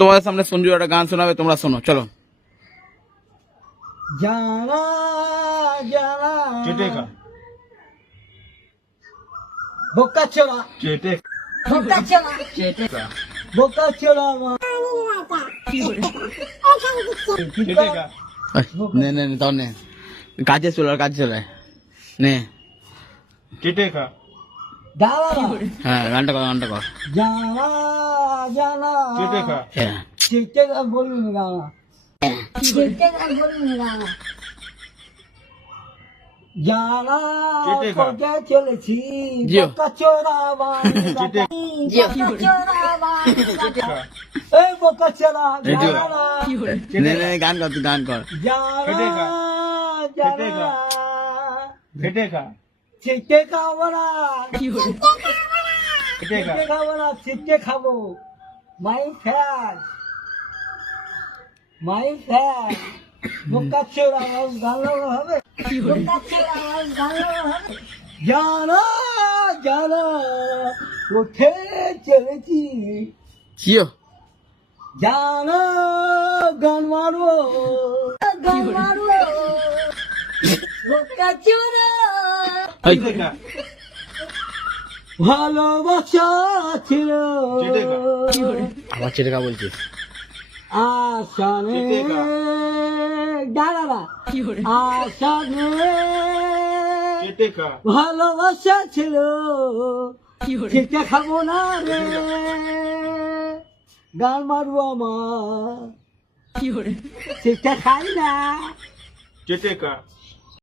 তোমাদের সামনে সঞ্জু একটা গান শোনাবে, তোমরা শোনো, চলো। জানা জানা বোকা ছোড়া বোকা ছোড়া বোকা ছোড়া নে নে নে, তাও নে, কাজে চলে, কাজ চলে, নে। দাঁড়া হ্যাঁ, গানটা কর, গানটা কর। জানা জানা হ্যাঁ, চিটে বলুন গানা চিটে বলুন গানা জানা কোটে চলেছি জিও। বোকা ছোড়া বোকা ছোড়া এই বোকা ছোড়া এই জিও। জানা নে নে, গান কর, তুই গান কর। জানা জানা চিটে খাবো না চিটে খাবো না চিটে খাবো মাই ফ্যান বোকা ছোড়া গান হবে বোকা ছোড়া গান হবে জানা জানা উঠে চলেছি জিও। জানা গান মারবো বোকা ছোড়া এই, ভালোবাসা ছিল আবার চিটেকা বলছিস। আসানে দাঁড়া আসানে ভালোবাসা ছিল চিটে খাবো না রে গান মারবো আমার চিটে খাই না